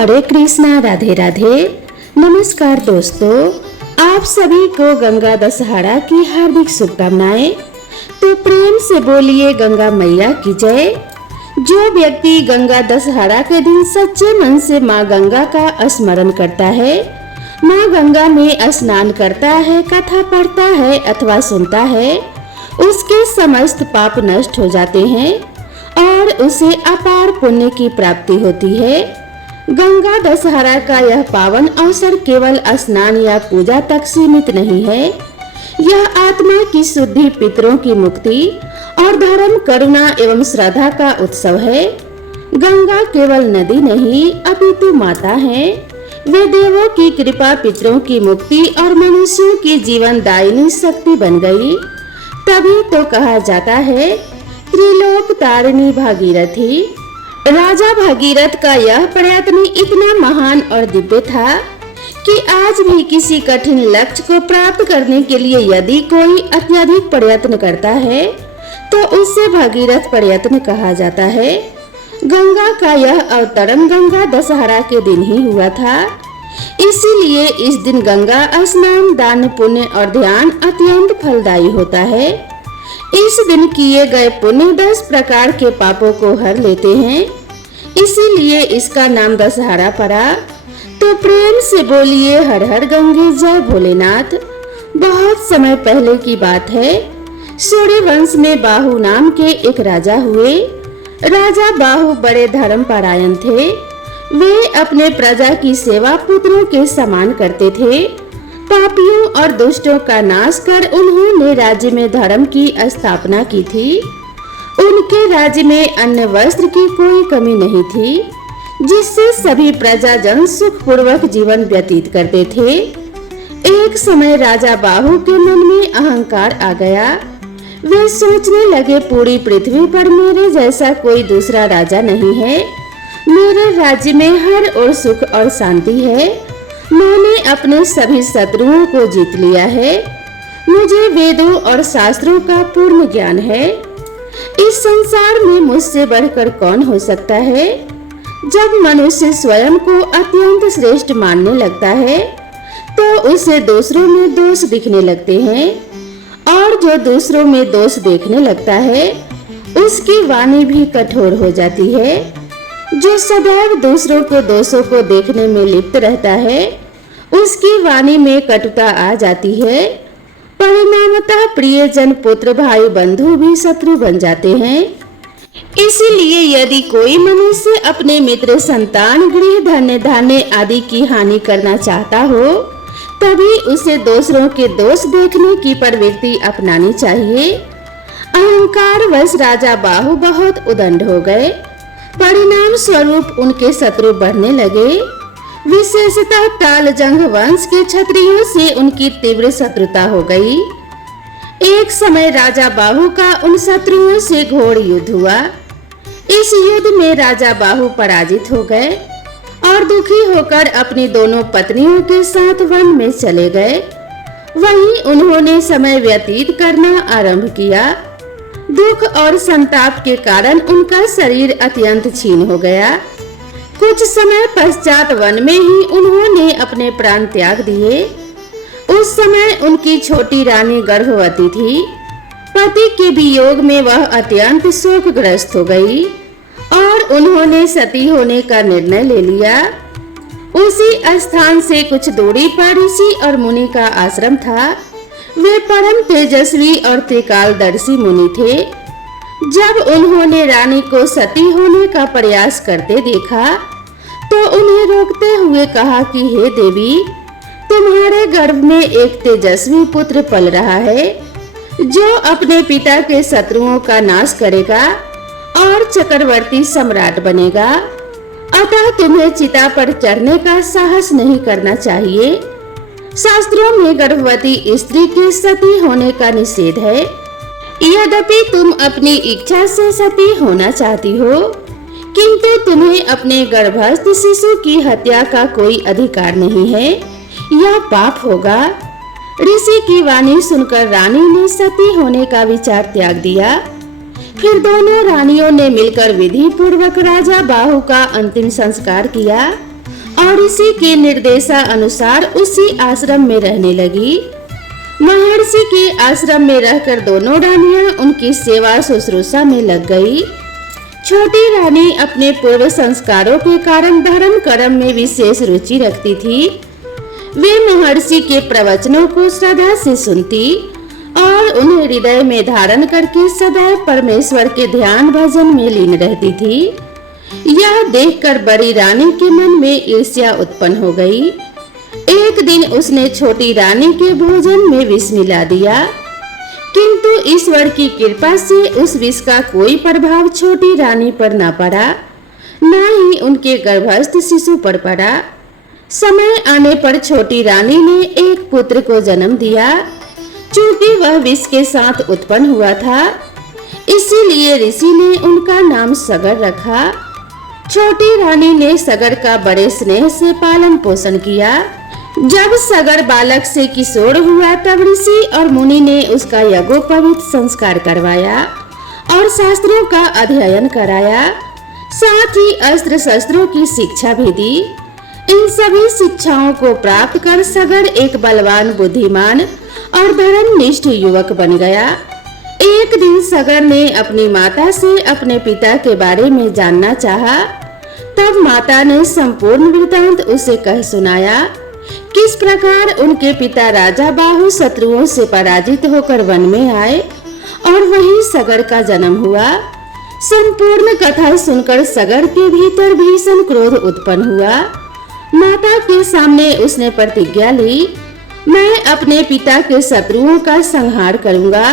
हरे कृष्णा, राधे राधे। नमस्कार दोस्तों, आप सभी को गंगा दशहरा की हार्दिक शुभकामनाएं। तो प्रेम से बोलिए गंगा मैया की जय। जो व्यक्ति गंगा दशहरा के दिन सच्चे मन से माँ गंगा का स्मरण करता है, माँ गंगा में स्नान करता है, कथा पढ़ता है अथवा सुनता है, उसके समस्त पाप नष्ट हो जाते हैं और उसे अपार पुण्य की प्राप्ति होती है। गंगा दशहरा का यह पावन अवसर केवल स्नान या पूजा तक सीमित नहीं है। यह आत्मा की शुद्धि, पितरों की मुक्ति और धर्म, करुणा एवं श्रद्धा का उत्सव है। गंगा केवल नदी नहीं अपितु माता है। वे देवों की कृपा, पितरों की मुक्ति और मनुष्यों की जीवन दायिनी शक्ति बन गई। तभी तो कहा जाता है त्रिलोक तारिणी भागीरथी। राजा भागीरथ का यह प्रयत्न इतना महान और दिव्य था कि आज भी किसी कठिन लक्ष्य को प्राप्त करने के लिए यदि कोई अत्यधिक प्रयत्न करता है तो उससे भागीरथ प्रयत्न कहा जाता है। गंगा का यह अवतरण गंगा दशहरा के दिन ही हुआ था। इसीलिए इस दिन गंगा स्नान, दान, पुण्य और ध्यान अत्यंत फलदायी होता है। इस दिन किए गए पुण्य 10 प्रकार के पापों को हर लेते हैं, इसीलिए इसका नाम दशहरा पड़ा। तो प्रेम से बोलिए हर हर गंगे, जय भोलेनाथ। बहुत समय पहले की बात है। सूर्य वंश में बाहु नाम के एक राजा हुए। राजा बाहु बड़े धर्म परायण थे। वे अपने प्रजा की सेवा पुत्रों के समान करते थे। पापियों और दुष्टों का नाश कर उन्होंने राज्य में धर्म की स्थापना की थी। उनके राज्य में अन्न वस्त्र की कोई कमी नहीं थी, जिससे सभी प्रजाजन सुखपूर्वक जीवन व्यतीत करते थे। एक समय राजा बाहु के मन में अहंकार आ गया। वे सोचने लगे, पूरी पृथ्वी पर मेरे जैसा कोई दूसरा राजा नहीं है। मेरे राज्य में हर ओर सुख और शांति है। मैंने अपने सभी शत्रुओं को जीत लिया है। मुझे वेदों और शास्त्रों का पूर्ण ज्ञान है। इस संसार में मुझसे बढ़कर कौन हो सकता है। जब मनुष्य स्वयं को अत्यंत श्रेष्ठ मानने लगता है तो उसे दूसरों में दोष दिखने लगते हैं, और जो दूसरों में दोष देखने लगता है उसकी वाणी भी कठोर हो जाती है। जो सदैव दूसरों के दोषों को देखने में लिप्त रहता है उसकी वाणी में कटुता आ जाती है। परिणामतः प्रियजन, पुत्र, भाई, बंधु भी शत्रु बन जाते हैं। इसीलिए यदि कोई मनुष्य अपने मित्र, संतान, गृह, धन, धान्य आदि की हानि करना चाहता हो तभी उसे दूसरों के दोष देखने की प्रवृत्ति अपनानी चाहिए। अहंकार वश राजा बाहु बहुत उदंड हो गए। परिणाम स्वरूप उनके शत्रु बढ़ने लगे। विशेषतः तालजंग वंश के क्षत्रियों से उनकी तीव्र शत्रुता हो गई। एक समय राजा बाहु का उन शत्रुओं से घोर युद्ध हुआ। इस युद्ध में राजा बाहु पराजित हो गए और दुखी होकर अपनी दोनों पत्नियों के साथ वन में चले गए। वहीं उन्होंने समय व्यतीत करना आरंभ किया। दुख और संताप के कारण उनका शरीर अत्यंत क्षीण हो गया। कुछ समय पश्चात वन में ही उन्होंने अपने प्राण त्याग दिए। उस समय उनकी छोटी रानी गर्भवती थी। पति के वियोग में वह अत्यंत शोकग्रस्त हो गई और उन्होंने सती होने का निर्णय ले लिया। उसी स्थान से कुछ दूरी पर ऋषि और मुनि का आश्रम था। वे परम तेजस्वी और त्रिकालदर्शी मुनि थे। जब उन्होंने रानी को सती होने का प्रयास करते देखा तो उन्हें रोकते हुए कहा कि हे देवी, तुम्हारे गर्भ में एक तेजस्वी पुत्र पल रहा है जो अपने पिता के शत्रुओं का नाश करेगा और चक्रवर्ती सम्राट बनेगा। अतः तुम्हें चिता पर चढ़ने का साहस नहीं करना चाहिए। शास्त्रों में गर्भवती स्त्री के सती होने का निषेध है। यद्यपि तुम अपनी इच्छा से सती होना चाहती हो, किंतु तुम्हें अपने गर्भस्थ शिशु की हत्या का कोई अधिकार नहीं है। यह पाप होगा। ऋषि की वाणी सुनकर रानी ने सती होने का विचार त्याग दिया। फिर दोनों रानियों ने मिलकर विधि पूर्वक राजा बाहु का अंतिम संस्कार किया और इसी के निर्देशानुसार उसी आश्रम में रहने लगी। महर्षि के आश्रम में रहकर दोनों रानियां उनकी सेवा शुश्रूषा में लग गई। छोटी रानी अपने पूर्व संस्कारों के कारण धर्म कर्म में विशेष रुचि रखती थी। वे महर्षि के प्रवचनों को श्रद्धा से सुनती और उन्हें हृदय में धारण करके सदैव परमेश्वर के ध्यान भजन में लीन रहती थी। यह देखकर बड़ी रानी के मन में ईर्ष्या उत्पन्न हो गई। एक दिन उसने छोटी रानी के भोजन में विष मिला दिया, किंतु ईश्वर की कृपा से उस विष का कोई प्रभाव छोटी रानी पर न पड़ा, न ही उनके गर्भस्थ शिशु पर पड़ा। समय आने पर छोटी रानी ने एक पुत्र को जन्म दिया। चूंकि वह विष के साथ उत्पन्न हुआ था, इसीलिए ऋषि ने उनका नाम सगर रखा। छोटी रानी ने सगर का बड़े स्नेह से पालन पोषण किया। जब सगर बालक से किशोर हुआ तब ऋषि और मुनि ने उसका यज्ञोपवीत संस्कार करवाया और शास्त्रों का अध्ययन कराया, साथ ही अस्त्र शस्त्रों की शिक्षा भी दी। इन सभी शिक्षाओं को प्राप्त कर सगर एक बलवान, बुद्धिमान और धर्मनिष्ठ युवक बन गया। एक दिन सगर ने अपनी माता से अपने पिता के बारे में जानना चाहा। तब माता ने संपूर्ण वृत्तांत उसे कह सुनाया। किस प्रकार उनके पिता राजा बाहु शत्रुओं से पराजित होकर वन में आए और वहीं सगर का जन्म हुआ। संपूर्ण कथा सुनकर सगर के भीतर भीषण क्रोध उत्पन्न हुआ। माता के सामने उसने प्रतिज्ञा ली, मैं अपने पिता के शत्रुओं का संहार करूंगा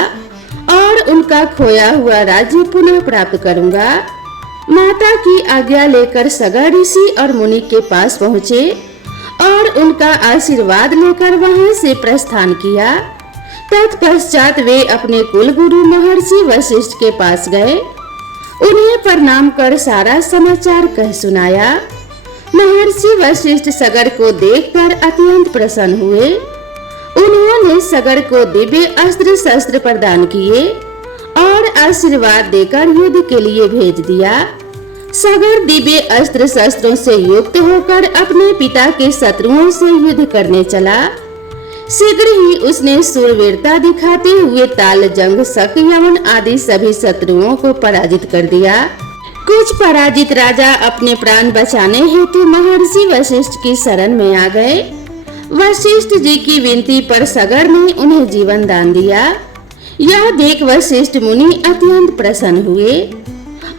और उनका खोया हुआ राज्य पुनः प्राप्त करूंगा। माता की आज्ञा लेकर सगर ऋषि और मुनि के पास पहुँचे और उनका आशीर्वाद लेकर वहां से प्रस्थान किया। तत्पश्चात वे अपने कुल गुरु महर्षि वशिष्ठ के पास गए। उन्हें प्रणाम कर सारा समाचार कह सुनाया। महर्षि वशिष्ठ सगर को देखकर अत्यंत प्रसन्न हुए। उन्होंने सगर को दिव्य अस्त्र शस्त्र प्रदान किए और आशीर्वाद देकर युद्ध के लिए भेज दिया। सगर दिव्य अस्त्र शस्त्रों से युक्त होकर अपने पिता के शत्रुओं से युद्ध करने चला। शीघ्र ही उसने शूरवीरता दिखाते हुए ताल, जंग, शक, यमन आदि सभी शत्रुओं को पराजित कर दिया। कुछ पराजित राजा अपने प्राण बचाने हेतु महर्षि वशिष्ठ की शरण में आ गए। वशिष्ठ जी की विनती पर सगर ने उन्हें जीवन दान दिया। यह देख वशिष्ठ मुनि अत्यंत प्रसन्न हुए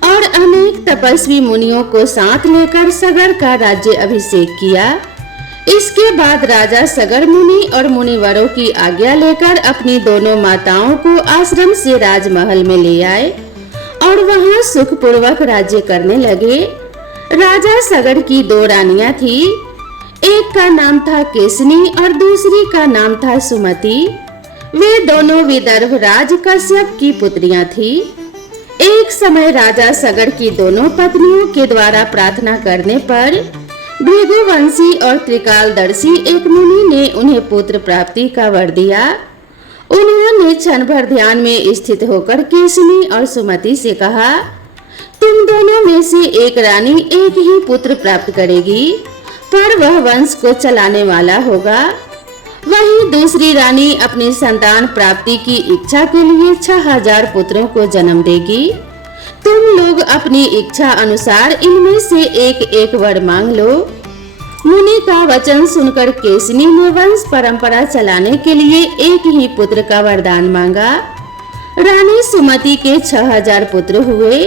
और अनेक तपस्वी मुनियों को साथ लेकर सगर का राज्य अभिषेक किया। इसके बाद राजा सगर मुनि और मुनिवरों की आज्ञा लेकर अपनी दोनों माताओं को आश्रम से राजमहल में ले आए और वहां सुखपूर्वक राज्य करने लगे। राजा सगर की दो रानियां थी। एक का नाम था केसनी और दूसरी का नाम था सुमति। वे दोनों विदर्भ राज कश्यप की पुत्रियां थी। एक समय राजा सगर की दोनों पत्नियों के द्वारा प्रार्थना करने पर भृगुवंशी और त्रिकालदर्शी एक मुनि ने उन्हें पुत्र प्राप्ति का वर दिया। उन्होंने क्षण भर ध्यान में स्थित होकर केसनी और सुमति से कहा, तुम दोनों में से एक रानी एक ही पुत्र प्राप्त करेगी, पर वह वंश को चलाने वाला होगा। वहीं दूसरी रानी अपनी संतान प्राप्ति की इच्छा के लिए 6000 पुत्रों को जन्म देगी। तुम लोग अपनी इच्छा अनुसार इनमें से एक एक वर मांग लो। मुनि का वचन सुनकर केसनी ने वंश परंपरा चलाने के लिए एक ही पुत्र का वरदान मांगा। रानी सुमति के 6000 पुत्र हुए।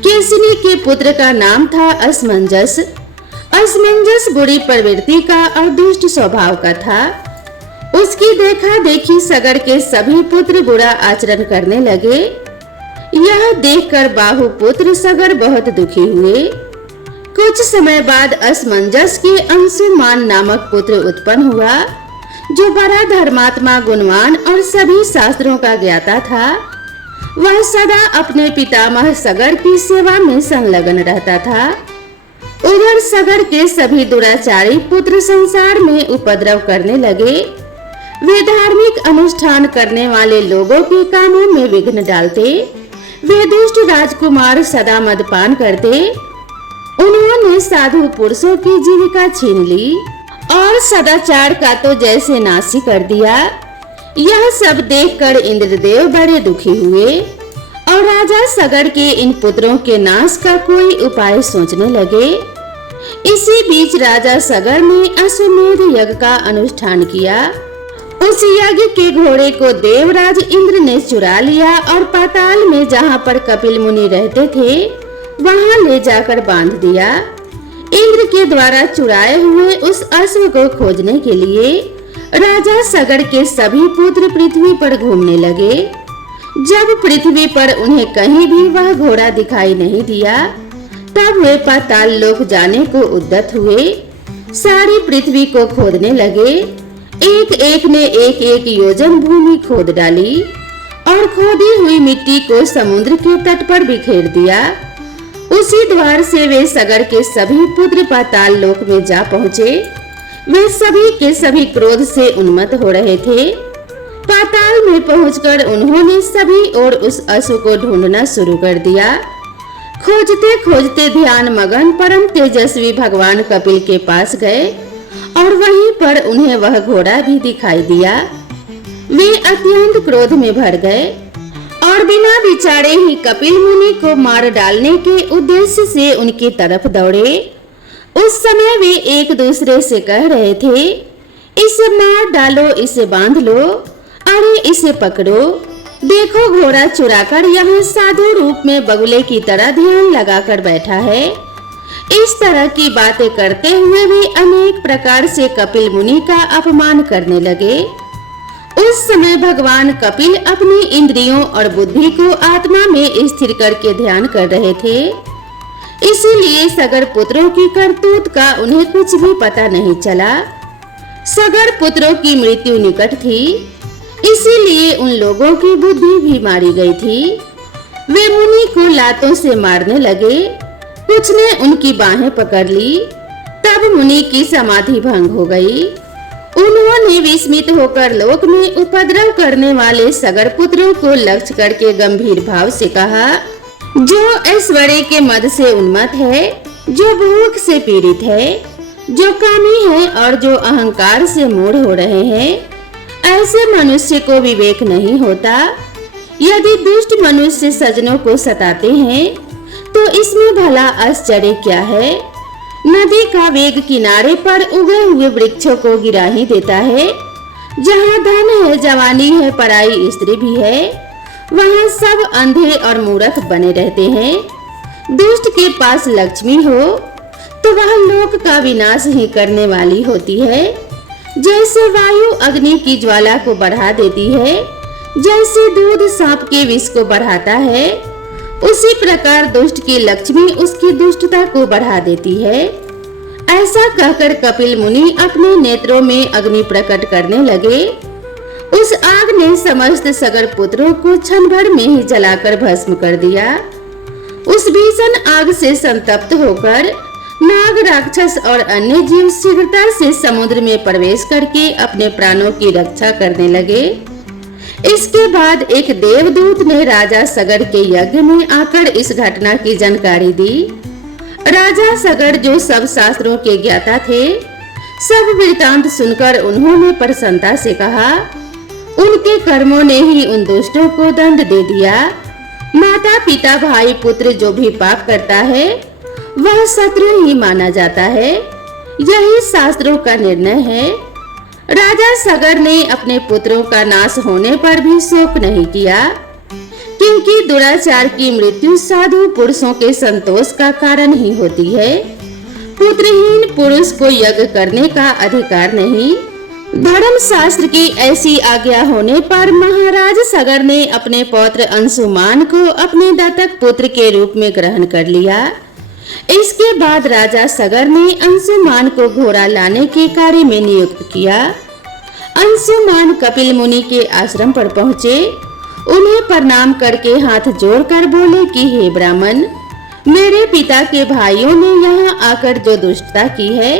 केसनी के पुत्र का नाम था असमंजस। असमंजस बुरी प्रवृत्ति का और दुष्ट स्वभाव का था। उसकी देखा देखी सगर के सभी पुत्र बुरा आचरण करने लगे। यह देखकर बाहु पुत्र सगर बहुत दुखी हुए। कुछ समय बाद असमंजस के अंशुमान नामक पुत्र उत्पन्न हुआ, जो बड़ा धर्मात्मा, गुणवान और सभी शास्त्रों का ज्ञाता था। वह सदा अपने पितामह सगर की सेवा में संलग्न रहता था। उधर सगर के सभी दुराचारी पुत्र संसार में उपद्रव करने लगे। वे धार्मिक अनुष्ठान करने वाले लोगों के कामों में विघ्न डालते। वे दुष्ट राजकुमार सदा मदपान करते। उन्होंने साधु पुरुषों की जीविका छीन ली और सदाचार का तो जैसे नाश ही कर दिया। यह सब देखकर इंद्रदेव बड़े दुखी हुए और राजा सगर के इन पुत्रों के नाश का कोई उपाय सोचने लगे। इसी बीच राजा सगर ने अश्वमेध यज्ञ का अनुष्ठान किया। उस यज्ञ के घोड़े को देवराज इंद्र ने चुरा लिया और पाताल में जहाँ पर कपिल मुनि रहते थे वहाँ ले जाकर बांध दिया। इंद्र के द्वारा चुराए हुए उस अश्व को खोजने के लिए राजा सगर के सभी पुत्र पृथ्वी पर घूमने लगे। जब पृथ्वी पर उन्हें कहीं भी वह घोड़ा दिखाई नहीं दिया तब वे पाताल लोक जाने को उद्यत हुए। सारी पृथ्वी को खोदने लगे। एक एक ने एक एक योजन भूमि खोद डाली और खोदी हुई मिट्टी को समुद्र के तट पर बिखेर दिया। उसी द्वार से वे सगर के सभी पुत्र पाताल लोक में जा पहुँचे। वे सभी के सभी क्रोध से उन्मत्त हो रहे थे। पाताल में पहुंचकर उन्होंने सभी ओर उस अश्व को ढूंढना शुरू कर दिया। खोजते खोजते ध्यान मगन परम तेजस्वी भगवान कपिल के पास गए और वहीं पर उन्हें वह घोड़ा भी दिखाई दिया। वे अत्यंत क्रोध में भर गए और बिना विचारे ही कपिल मुनि को मार डालने के उद्देश्य से उनकी तरफ दौड़े। उस समय वे एक दूसरे से कह रहे थे, इसे मार डालो, इसे बांध लो, अरे इसे पकड़ो, देखो घोड़ा चुराकर यहाँ साधु रूप में बगुले की तरह ध्यान लगाकर बैठा है। इस तरह की बातें करते हुए भी अनेक प्रकार से कपिल मुनि का अपमान करने लगे। उस समय भगवान कपिल अपनी इंद्रियों और बुद्धि को आत्मा में स्थिर करके ध्यान कर रहे थे। इसीलिए सगर पुत्रों की करतूत का उन्हें कुछ भी पता नहीं चला। सगर पुत्रों की मृत्यु निकट थी, इसीलिए उन लोगों की बुद्धि भी मारी गई थी। वे मुनि को लातों से मारने लगे। कुछ ने उनकी बाहें पकड़ ली। तब मुनि की समाधि भंग हो गई। उन्होंने विस्मित होकर लोक में उपद्रव करने वाले सगर पुत्रों को लक्ष्य करके गंभीर भाव से कहा, जो ऐश्वर्य के मद से उन्मत्त है, जो भूख से पीड़ित है, जो कामी है और जो अहंकार से मूढ़ हो रहे हैं, ऐसे मनुष्य को विवेक नहीं होता। यदि दुष्ट मनुष्य सज्जनों को सताते हैं तो इसमें भला आश्चर्य क्या है। नदी का वेग किनारे पर उगे हुए वृक्षों को गिरा ही देता है। जहाँ धन है, जवानी है, पराई स्त्री भी है, वहाँ सब अंधे और मूर्ख बने रहते हैं। दुष्ट के पास लक्ष्मी हो तो वह लोक का विनाश ही करने वाली होती है। जैसे वायु अग्नि की ज्वाला को बढ़ा देती है, जैसे दूध सांप के विष को बढ़ाता है, उसी प्रकार दुष्ट की लक्ष्मी उसकी दुष्टता को बढ़ा देती है। ऐसा कहकर कपिल मुनि अपने नेत्रों में अग्नि प्रकट करने लगे। उस आग ने समस्त सगर पुत्रों को क्षण भर में ही जलाकर भस्म कर दिया। उस भीषण आग से संतप्त होकर नाग, राक्षस और अन्य जीव शीघ्रता से समुद्र में प्रवेश करके अपने प्राणों की रक्षा करने लगे। इसके बाद एक देवदूत ने राजा सगर के यज्ञ में आकर इस घटना की जानकारी दी। राजा सगर जो सब शास्त्रों के ज्ञाता थे, सब वृतांत सुनकर उन्होंने प्रसन्नता से कहा, उनके कर्मों ने ही उन दुष्टों को दंड दे दिया। माता पिता भाई पुत्र जो भी पाप करता है वह शत्रु ही माना जाता है। यही शास्त्रों का निर्णय है। राजा सगर ने अपने पुत्रों का नाश होने पर भी शोक नहीं किया, क्योंकि दुराचार की मृत्यु साधु पुरुषों के संतोष का कारण ही होती है। पुत्रहीन पुरुष को यज्ञ करने का अधिकार नहीं। धर्म शास्त्र की ऐसी आज्ञा होने पर महाराज सगर ने अपने पौत्र अंशुमान को अपने दत्तक पुत्र के रूप में ग्रहण कर लिया। इसके बाद राजा सगर ने अंशुमान को घोड़ा लाने के कार्य में नियुक्त किया। अंशुमान कपिल मुनि के आश्रम पर पहुँचे। उन्हें प्रणाम करके हाथ जोड़कर बोले कि हे ब्राह्मण, मेरे पिता के भाइयों ने यहाँ आकर जो दुष्टता की है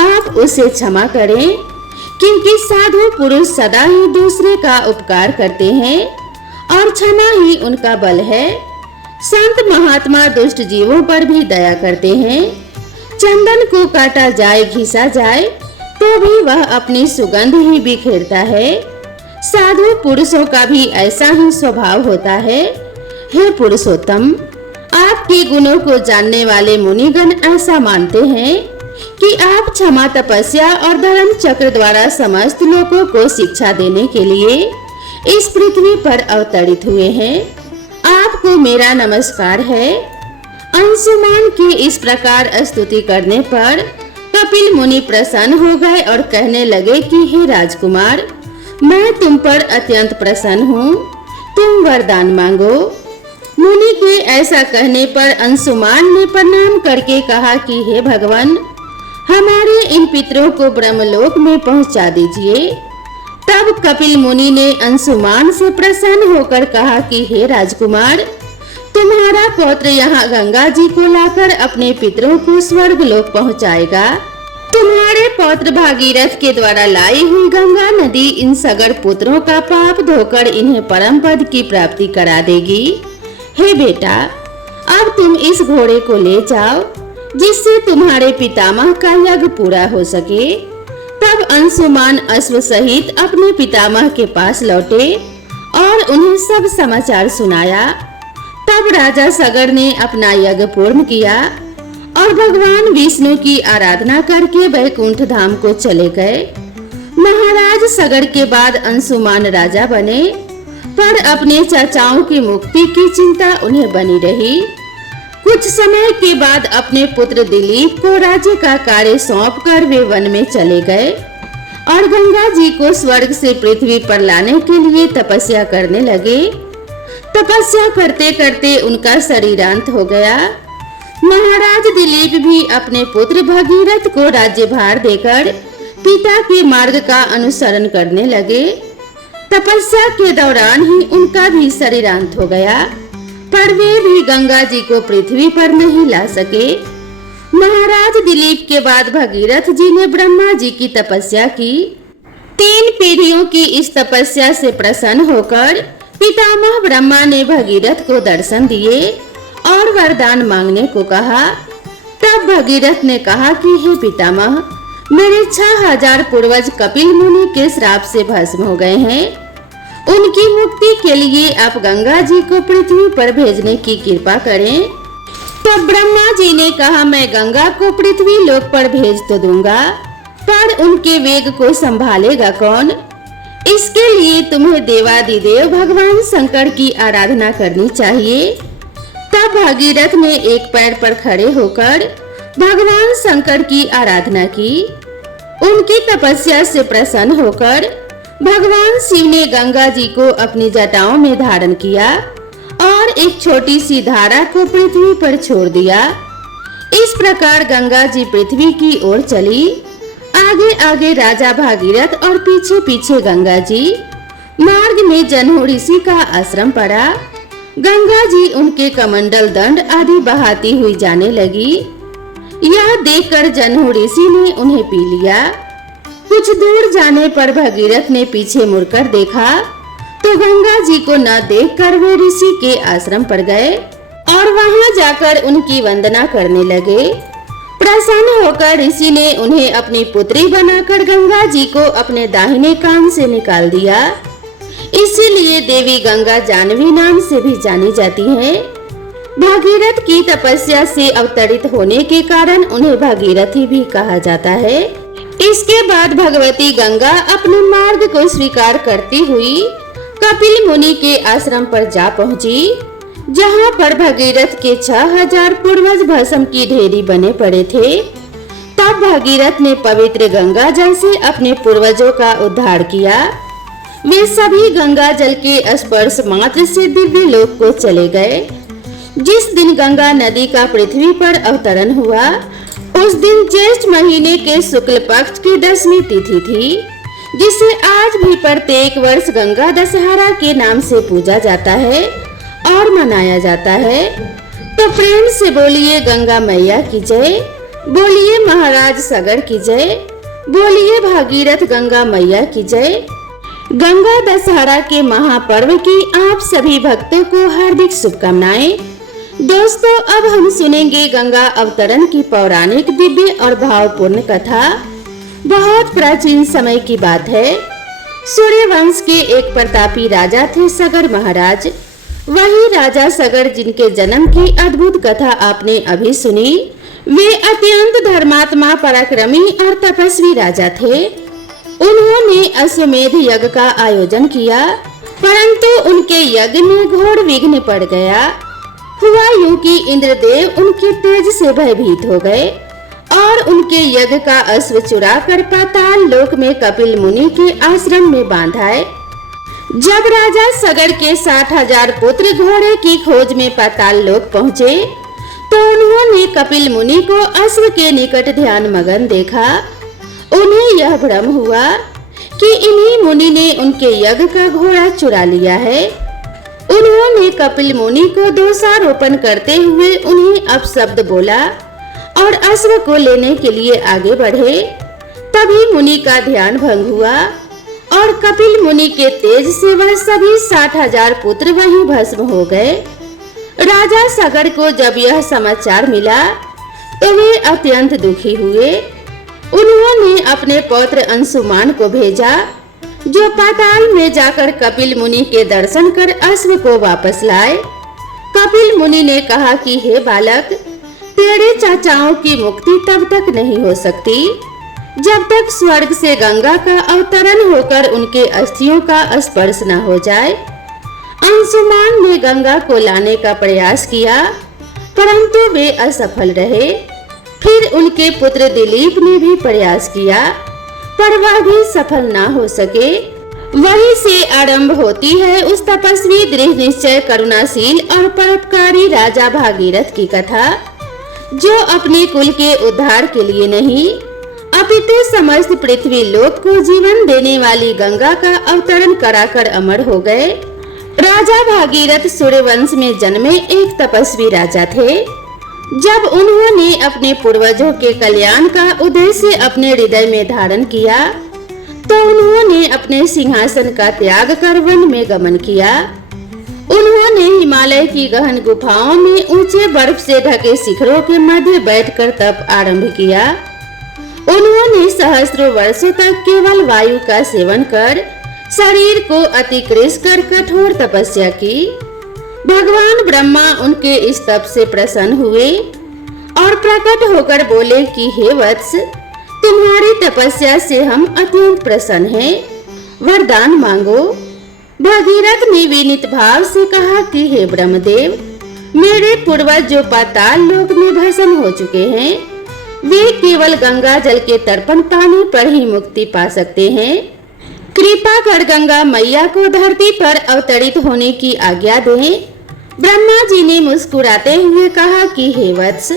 आप उसे क्षमा करें, क्योंकि साधु पुरुष सदा ही दूसरे का उपकार करते हैं और क्षमा ही उनका बल है। संत महात्मा दुष्ट जीवों पर भी दया करते हैं। चंदन को काटा जाए घिसा जाए तो भी वह अपनी सुगंध ही बिखेरता है। साधु पुरुषों का भी ऐसा ही स्वभाव होता है। हे पुरुषोत्तम, आपके गुणों को जानने वाले मुनिगण ऐसा मानते हैं कि आप क्षमा, तपस्या और धर्म चक्र द्वारा समस्त लोगों को शिक्षा देने के लिए इस पृथ्वी पर अवतरित हुए हैं। आपको मेरा नमस्कार है। अंशुमान की इस प्रकार स्तुति करने पर कपिल मुनि प्रसन्न हो गए और कहने लगे कि हे राजकुमार, मैं तुम पर अत्यंत प्रसन्न हूँ, तुम वरदान मांगो। मुनि के ऐसा कहने पर अंशुमान ने प्रणाम करके कहा कि हे भगवान, हमारे इन पितरों को ब्रह्मलोक में पहुंचा दीजिए। तब कपिल मुनि ने अंशुमान से प्रसन्न होकर कहा कि हे राजकुमार, तुम्हारा पौत्र यहाँ गंगा जी को लाकर अपने पितरों को स्वर्ग लोक पहुँचाएगा। तुम्हारे पौत्र भागीरथ के द्वारा लाई हुई गंगा नदी इन सगर पुत्रों का पाप धोकर इन्हें परम पद की प्राप्ति करा देगी। हे बेटा, अब तुम इस घोड़े को ले जाओ जिससे तुम्हारे पितामह का यज्ञ पूरा हो सके। तब अंशुमान अश्व सहित अपने पितामह के पास लौटे और उन्हें सब समाचार सुनाया। तब राजा सगर ने अपना यज्ञ पूर्ण किया और भगवान विष्णु की आराधना करके वैकुंठ धाम को चले गए। महाराज सगर के बाद अंशुमान राजा बने, पर अपने चाचाओं की मुक्ति की चिंता उन्हें बनी रही। कुछ समय के बाद अपने पुत्र दिलीप को राज्य का कार्य सौंपकर वे वन में चले गए और गंगा जी को स्वर्ग से पृथ्वी पर लाने के लिए तपस्या करने लगे। तपस्या करते करते उनका शरीरांत हो गया। महाराज दिलीप भी अपने पुत्र भगीरथ को राज्यभार देकर पिता के मार्ग का अनुसरण करने लगे। तपस्या के दौरान ही उनका भी शरीरांत हो गया, पर वे भी गंगा जी को पृथ्वी पर नहीं ला सके। महाराज दिलीप के बाद भगीरथ जी ने ब्रह्मा जी की तपस्या की। 3 पीढ़ियों की इस तपस्या से प्रसन्न होकर पितामह ब्रह्मा ने भगीरथ को दर्शन दिए और वरदान मांगने को कहा। तब भगीरथ ने कहा कि हे पितामह, मेरे 6000 पूर्वज कपिल मुनि के श्राप से भस्म हो गए हैं। उनकी मुक्ति के लिए आप गंगा जी को पृथ्वी पर भेजने की कृपा करें। तब ब्रह्मा जी ने कहा, मैं गंगा को पृथ्वी लोक पर भेज तो दूंगा, पर उनके वेग को संभालेगा कौन? इसके लिए तुम्हें देवादिदेव भगवान शंकर की आराधना करनी चाहिए। तब भागीरथ ने एक पैर पर खड़े होकर भगवान शंकर की आराधना की। उनकी तपस्या से प्रसन्न होकर भगवान शिव ने गंगा जी को अपनी जटाओं में धारण किया और एक छोटी सी धारा को पृथ्वी पर छोड़ दिया। इस प्रकार गंगा जी पृथ्वी की ओर चली। आगे आगे राजा भागीरथ और पीछे पीछे गंगा जी। मार्ग में जनहू ऋषि का आश्रम पड़ा। गंगा जी उनके कमंडल दंड आदि बहाती हुई जाने लगी। यह देखकर जनहू ऋषि ने उन्हें पी लिया। कुछ दूर जाने पर भगीरथ ने पीछे मुड़कर देखा तो गंगा जी को न देखकर वे ऋषि के आश्रम पर गए और वहां जाकर उनकी वंदना करने लगे। प्रसन्न होकर ऋषि ने उन्हें अपनी पुत्री बनाकर गंगा जी को अपने दाहिने कान से निकाल दिया। इसीलिए देवी गंगा जाह्नवी नाम से भी जानी जाती है। भागीरथ की तपस्या से अवतरित होने के कारण उन्हें भागीरथी भी कहा जाता है। इसके बाद भगवती गंगा अपने मार्ग को स्वीकार करती हुई कपिल मुनि के आश्रम पर जा पहुंची, जहां पर भगीरथ के 6000 पूर्वज भस्म की ढेरी बने पड़े थे। तब भगीरथ ने पवित्र गंगा जल से अपने पूर्वजों का उद्धार किया। वे सभी गंगा जल के स्पर्श मात्र से दिव्य लोक को चले गए। जिस दिन गंगा नदी का पृथ्वी पर अवतरण हुआ, उस दिन ज्येष्ठ महीने के शुक्ल पक्ष की 10वीं तिथि थी, जिसे आज भी प्रत्येक वर्ष गंगा दशहरा के नाम से पूजा जाता है और मनाया जाता है। तो प्रेम से बोलिए गंगा मैया की जय, बोलिए महाराज सगर की जय, बोलिए भागीरथ गंगा मैया की जय। गंगा दशहरा के महापर्व की आप सभी भक्तों को हार्दिक शुभकामनाएं। दोस्तों, अब हम सुनेंगे गंगा अवतरण की पौराणिक, दिव्य और भावपूर्ण कथा। बहुत प्राचीन समय की बात है। सूर्य वंश के एक प्रतापी राजा थे सगर महाराज। वही राजा सगर जिनके जन्म की अद्भुत कथा आपने अभी सुनी, वे अत्यंत धर्मात्मा, पराक्रमी और तपस्वी राजा थे। उन्होंने अश्वमेध यज्ञ का आयोजन किया, परंतु उनके यज्ञ में घोर विघ्न पड़ गया। हुआ यूं कि इंद्रदेव उनके तेज से भयभीत हो गए और उनके यज्ञ का अश्व चुरा कर पाताल लोक में कपिल मुनि के आश्रम में बांधाए। जब राजा सगर के 60,000 पुत्र घोड़े की खोज में पाताल लोक पहुँचे तो उन्होंने कपिल मुनि को अश्व के निकट ध्यान मगन देखा। उन्हें यह भ्रम हुआ कि इन्हीं मुनि ने उनके यज्ञ का घोड़ा चुरा लिया है। उन्होंने कपिल मुनि को दोषारोपण करते हुए उन्हें अपशब्द बोला और अश्व को लेने के लिए आगे बढ़े। तभी मुनि का ध्यान भंग हुआ और कपिल मुनि के तेज से वह सभी 60,000 पुत्र वहीं भस्म हो गए। राजा सगर को जब यह समाचार मिला तो वे अत्यंत दुखी हुए। उन्होंने अपने पौत्र अंशुमान को भेजा, जो पाताल में जाकर कपिल मुनि के दर्शन कर अश्व को वापस लाए। कपिल मुनि ने कहा कि हे बालक, तेरे चाचाओं की मुक्ति तब तक नहीं हो सकती जब तक स्वर्ग से गंगा का अवतरण होकर उनके अस्थियों का स्पर्श न हो जाए। अंशुमान ने गंगा को लाने का प्रयास किया, परंतु वे असफल रहे। फिर उनके पुत्र दिलीप ने भी प्रयास किया, पर वह भी सफल ना हो सके। वहीं से आरंभ होती है उस तपस्वी, दृढ़ निश्चय, करुणाशील और परोपकारी राजा भागीरथ की कथा, जो अपने कुल के उद्धार के लिए नहीं, अपितु समस्त पृथ्वी लोक को जीवन देने वाली गंगा का अवतरण कराकर अमर हो गए। राजा भागीरथ सूर्यवंश में जन्मे एक तपस्वी राजा थे। जब उन्होंने अपने पूर्वजों के कल्याण का उद्देश्य अपने हृदय में धारण किया तो उन्होंने अपने सिंहासन का त्याग कर वन में गमन किया। उन्होंने हिमालय की गहन गुफाओं में ऊंचे बर्फ से ढके शिखरों के मध्य बैठकर तप आरंभ किया। उन्होंने सहस्त्रों वर्षों तक केवल वायु का सेवन कर शरीर को अतिकृष्ट कर कठोर तपस्या की। भगवान ब्रह्मा उनके इस तप से प्रसन्न हुए और प्रकट होकर बोले कि हे वत्स, तुम्हारी तपस्या से हम अत्यंत प्रसन्न हैं, वरदान मांगो। भागीरथ ने विनीत भाव से कहा कि हे ब्रह्मदेव, मेरे पूर्वज जो पाताल लोक में भस्म हो चुके हैं, वे केवल गंगा जल के तर्पण पाने पर ही मुक्ति पा सकते हैं। कृपा कर गंगा मैया को धरती पर अवतरित होने की आज्ञा दें। ब्रह्मा जी ने मुस्कुराते हुए कहा कि हे वत्स,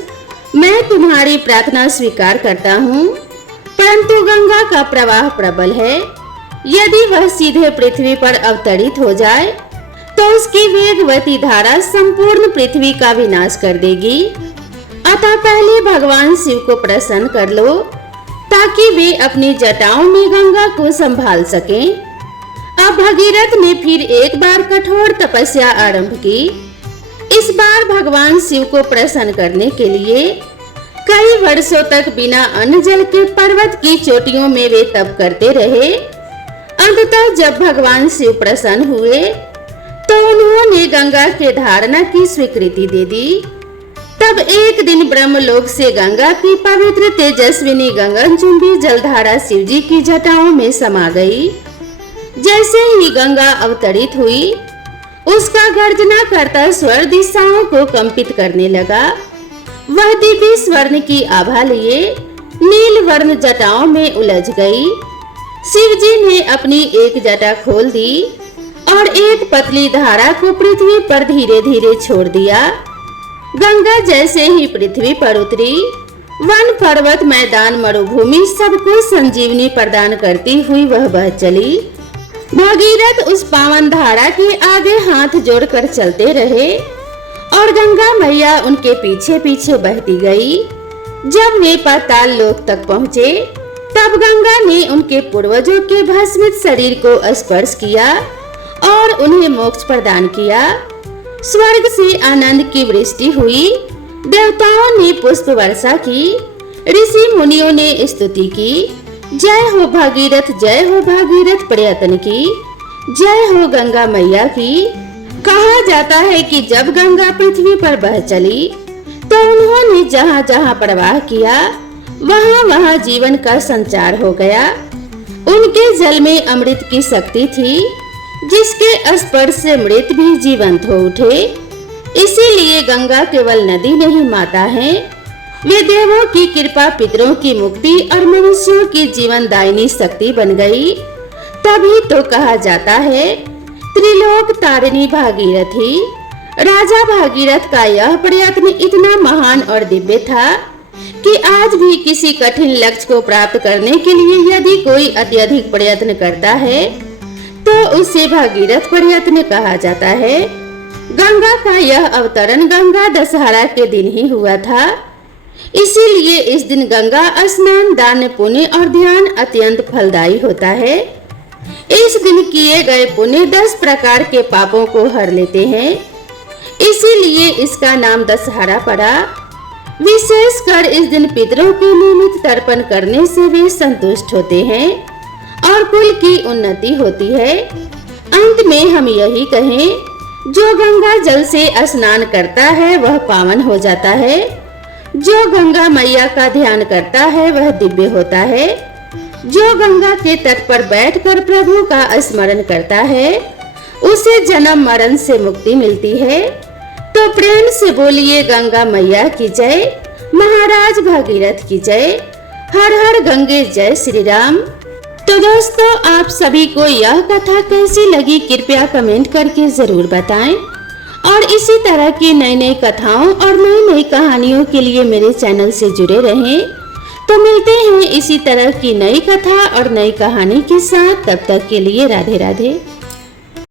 मैं तुम्हारी प्रार्थना स्वीकार करता हूँ, परंतु गंगा का प्रवाह प्रबल है। यदि वह सीधे पृथ्वी पर अवतरित हो जाए तो उसकी वेगवती धारा संपूर्ण पृथ्वी का विनाश कर देगी। अतः पहले भगवान शिव को प्रसन्न कर लो ताकि वे अपनी जटाओं में गंगा को संभाल सकें। अब भगीरथ ने फिर एक बार कठोर तपस्या आरंभ की। इस बार भगवान शिव को प्रसन्न करने के लिए कई वर्षों तक बिना अन्न जल के पर्वत की चोटियों में वे तप करते रहे। अंततः जब भगवान शिव प्रसन्न हुए तो उन्होंने गंगा के धारणा की स्वीकृति दे दी। तब एक दिन ब्रह्मलोक से गंगा की पवित्र तेजस्विनी गगनचुंबी जलधारा शिवजी की जटाओं में समा गई। जैसे ही गंगा अवतरित हुई, उसका गर्जना करता स्वर दिशाओं को कंपित करने लगा। वह दिव्य स्वर्ण की आभा लिए नील वर्ण जटाओं में उलझ गई। शिवजी ने अपनी एक जटा खोल दी और एक पतली धारा को पृथ्वी पर धीरे धीरे छोड़ दिया। गंगा जैसे ही पृथ्वी पर उतरी, वन, पर्वत, मैदान, मरुभूमि सबको संजीवनी प्रदान करती हुई वह बह चली। भागीरथ उस पावन धारा के आगे हाथ जोड़कर चलते रहे और गंगा मैया उनके पीछे पीछे बहती गई। जब वे पाताल लोक तक पहुँचे तब गंगा ने उनके पूर्वजों के भस्मित शरीर को स्पर्श किया और उन्हें मोक्ष प्रदान किया। स्वर्ग से आनंद की वृष्टि हुई। देवताओं ने पुष्प वर्षा की, ऋषि मुनियों ने स्तुति की। जय हो भागीरथ प्रयत्न की, जय हो गंगा मैया की। कहा जाता है कि जब गंगा पृथ्वी पर बह चली तो उन्होंने जहाँ जहाँ प्रवाह किया वहाँ वहाँ जीवन का संचार हो गया। उनके जल में अमृत की शक्ति थी, जिसके स्पर्श से मृत भी जीवंत हो उठे। इसीलिए गंगा केवल नदी नहीं माता है, वे देवों की कृपा, पितरों की मुक्ति और मनुष्यों की जीवन दायिनी शक्ति बन गई। तभी तो कहा जाता है त्रिलोक तारिणी भागीरथी। राजा भागीरथ का यह प्रयत्न इतना महान और दिव्य था कि आज भी किसी कठिन लक्ष्य को प्राप्त करने के लिए यदि कोई अत्यधिक प्रयत्न करता है तो उसे भागीरथ प्रयत्न कहा जाता है। गंगा का यह अवतरण गंगा दशहरा के दिन ही हुआ था। इसीलिए इस दिन गंगा स्नान, दान, पुण्य और ध्यान अत्यंत फलदायी होता है। इस दिन किए गए पुण्य 10 प्रकार के पापों को हर लेते हैं, इसीलिए इसका नाम दशहरा पड़ा। विशेषकर इस दिन पितरों के नियमित तर्पण करने से वे संतुष्ट होते हैं और कुल की उन्नति होती है। अंत में हम यही कहें, जो गंगा जल से स्नान करता है वह पावन हो जाता है, जो गंगा मैया का ध्यान करता है वह दिव्य होता है, जो गंगा के तट पर बैठकर प्रभु का स्मरण करता है उसे जन्म मरण से मुक्ति मिलती है। तो प्रेम से बोलिए गंगा मैया की जय, महाराज भागीरथ की जय। हर हर गंगे, जय श्री राम। तो दोस्तों, आप सभी को यह कथा कैसी लगी कृपया कमेंट करके जरूर बताएं और इसी तरह की नई नई कथाओं और नई नई कहानियों के लिए मेरे चैनल से जुड़े रहें। तो मिलते हैं इसी तरह की नई कथा और नई कहानी के साथ। तब तक के लिए राधे राधे।